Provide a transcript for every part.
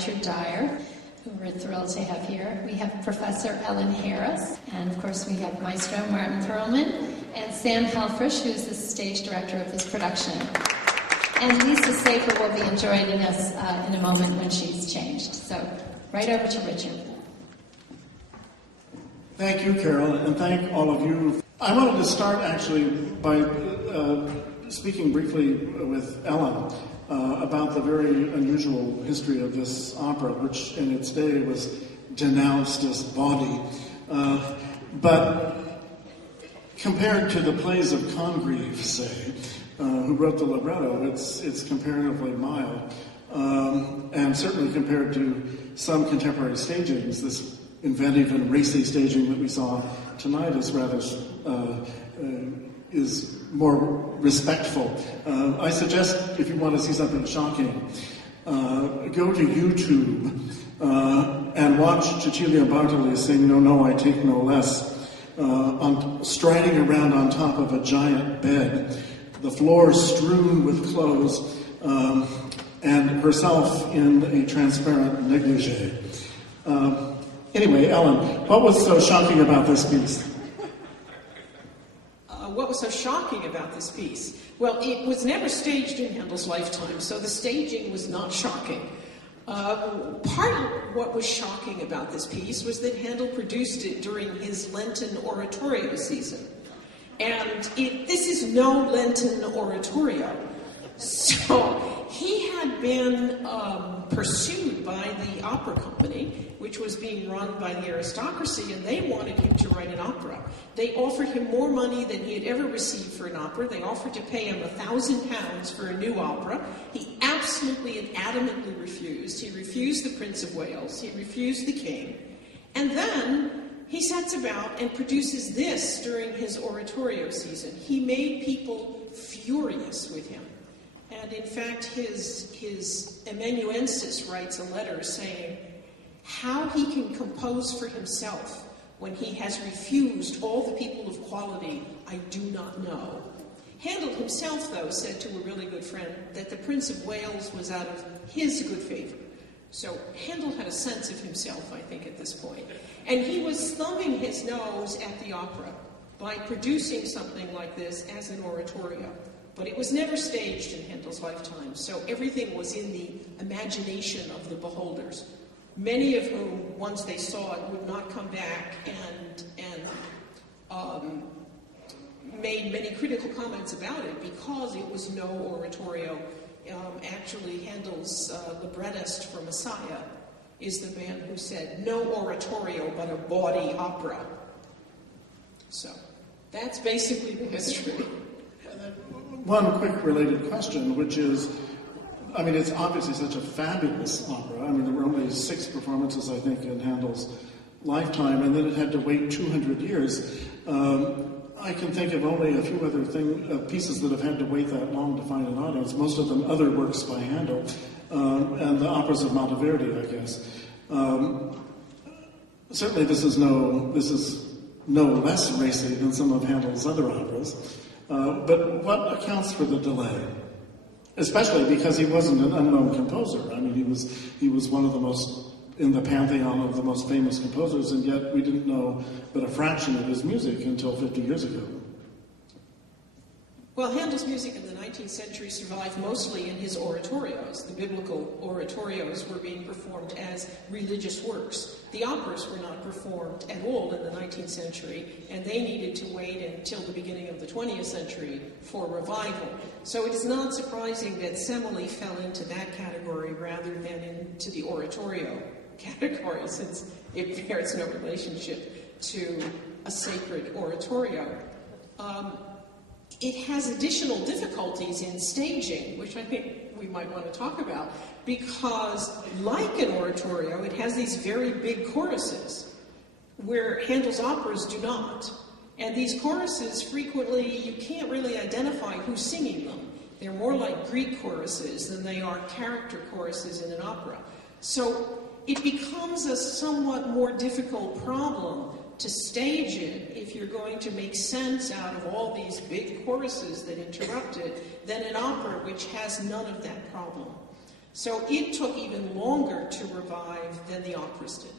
Richard Dyer, who we're thrilled to have here. We have Professor Ellen Harris, and of course we have Maestro Martin Pearlman, and Sam Helfrich, who's the stage director of this production. And Lisa Saffer will be joining us in a moment when she's changed. So, right over to Richard. Thank you, Carol, and thank all of you. I wanted to start actually by speaking briefly with Ellen about the very unusual history of this opera, which in its day was denounced as bawdy. But compared to the plays of Congreve, say, who wrote the libretto, it's comparatively mild. And certainly compared to some contemporary stagings, this inventive and racy staging that we saw tonight is rather is more respectful. I suggest, if you want to see something shocking, go to YouTube and watch Cecilia Bartoli sing "No, No, I Take No Less," striding around on top of a giant bed, the floor strewn with clothes, and herself in a transparent negligee. Anyway, Ellen, what was so shocking about this piece? What was so shocking about this piece? Well, it was never staged in Handel's lifetime, so the staging was not shocking. Part of what was shocking about this piece was that Handel produced it during his Lenten oratorio season. And this is no Lenten oratorio. So he had been pursued by the opera company, which was being run by the aristocracy, and they wanted him to write an opera. They offered him more money than he had ever received for an opera. They offered to pay him £1,000 for a new opera. He absolutely and adamantly refused. He refused the Prince of Wales. He refused the King. And then he sets about and produces this during his oratorio season. He made people furious with him. And in fact, his amanuensis writes a letter saying how he can compose for himself when he has refused all the people of quality, I do not know. Handel himself, though, said to a really good friend that the Prince of Wales was out of his good favor. So Handel had a sense of himself, I think, at this point. And he was thumbing his nose at the opera by producing something like this as an oratorio. But it was never staged in Handel's lifetime, so everything was in the imagination of the beholders, many of whom, once they saw it, would not come back and made many critical comments about it because it was no oratorio. Actually, Handel's librettist for Messiah is the man who said, no oratorio, but a bawdy opera. So that's basically the history. One quick related question, which is, I mean, it's obviously such a fabulous opera. I mean, there were only 6 performances, I think, in Handel's lifetime, and then it had to wait 200 years. I can think of only a few other pieces that have had to wait that long to find an audience, most of them other works by Handel, and the operas of Monteverdi, I guess. Certainly this is no less racy than some of Handel's other operas. But what accounts for the delay? Especially because he wasn't an unknown composer. I mean, he was one of the most, in the pantheon of the most famous composers, and yet we didn't know but a fraction of his music until 50 years ago. Well, Handel's music in the 19th century survived mostly in his oratorios. The biblical oratorios were being performed as religious works. The operas were not performed at all in the 19th century, and they needed to wait until the beginning of the 20th century for revival. So it is not surprising that Semele fell into that category rather than into the oratorio category, since it bears no relationship to a sacred oratorio. It has additional difficulties in staging, which I think we might want to talk about, because like an oratorio, it has these very big choruses, where Handel's operas do not. And these choruses, frequently, you can't really identify who's singing them. They're more like Greek choruses than they are character choruses in an opera. So it becomes a somewhat more difficult problem to stage it if you're going to make sense out of all these big choruses that interrupt it than an opera which has none of that problem. So it took even longer to revive than the operas did.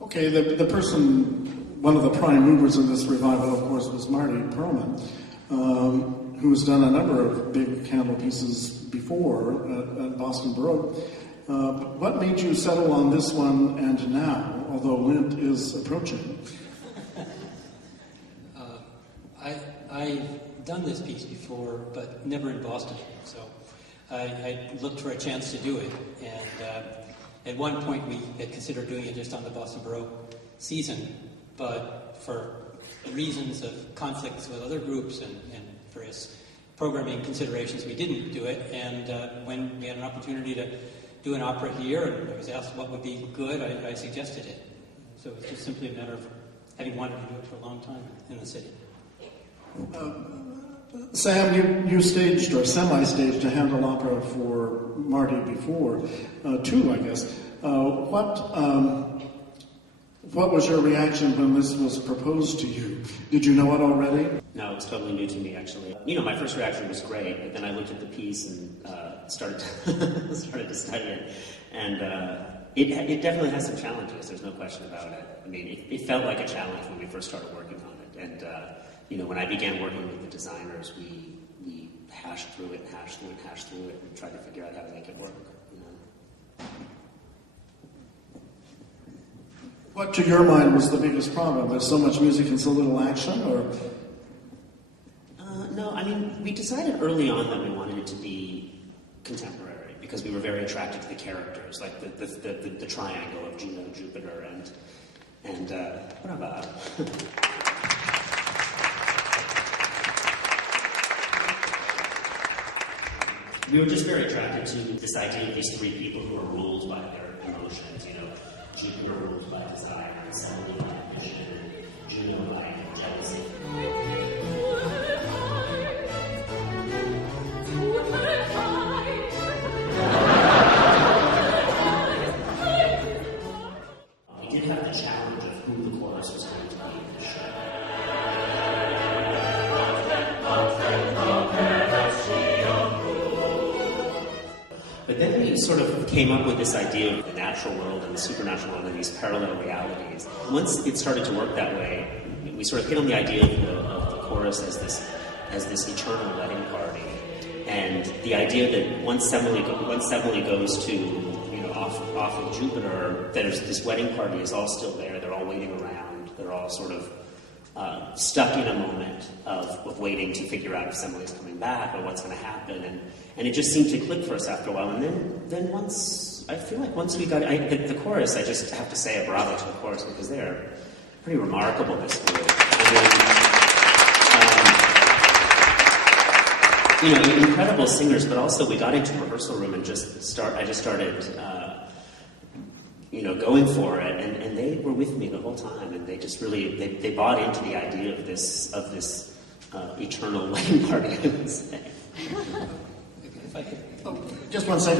Okay, the person, one of the prime movers in this revival, of course, was Marty Pearlman, who has done a number of big candle pieces before at Boston Baroque. What made you settle on this one and now, although Lent is approaching? I've done this piece before, but never in Boston, so I looked for a chance to do it, and at one point we had considered doing it just on the Boston Baroque season, but for reasons of conflicts with other groups and various programming considerations, we didn't do it, and when we had an opportunity to do an opera here, and I was asked what would be good, I suggested it. So it's just simply a matter of having wanted to do it for a long time in the city. Sam, you staged or semi-staged a Handel opera for Marty before, two, I guess. What was your reaction when this was proposed to you? Did you know it already? No, it's totally new to me, actually. My first reaction was great, but then I looked at the piece and started to study it, and it definitely has some challenges. There's no question about it. I mean, it felt like a challenge when we first started working on it, and when I began working with the designers, we hashed through it, and tried to figure out how to make it work. What, to your mind, was the biggest problem? There's so much music and so little action, or? No, I mean, we decided early on that we wanted it to be contemporary because we were very attracted to the characters, like the triangle of Juno, Jupiter, and what about? We were just very attracted to this idea of these three people who are ruled by their emotions. Jupiter ruled by desire, and Semele by ambition, and Juno by jealousy. We did have the challenge of who the chorus was going to be in the show. But then we sort of came up with this idea of the natural world and the supernatural world and these parallel realities. Once it started to work that way, we sort of hit on the idea of the chorus as this eternal wedding party, and the idea that once Semele goes to off of Jupiter, there's this wedding party is all still there. They're all waiting around. They're all sort of stuck in a moment of waiting to figure out if Semele's coming back or what's going to happen, and it just seemed to click for us after a while. And then once we got the chorus, I just have to say a bravo to the chorus because they're pretty remarkable. This group, incredible singers, but also we got into the rehearsal room and I just started. Going for it, and they were with me the whole time, and they just really they bought into the idea of this eternal wedding party, I would say. Just one second.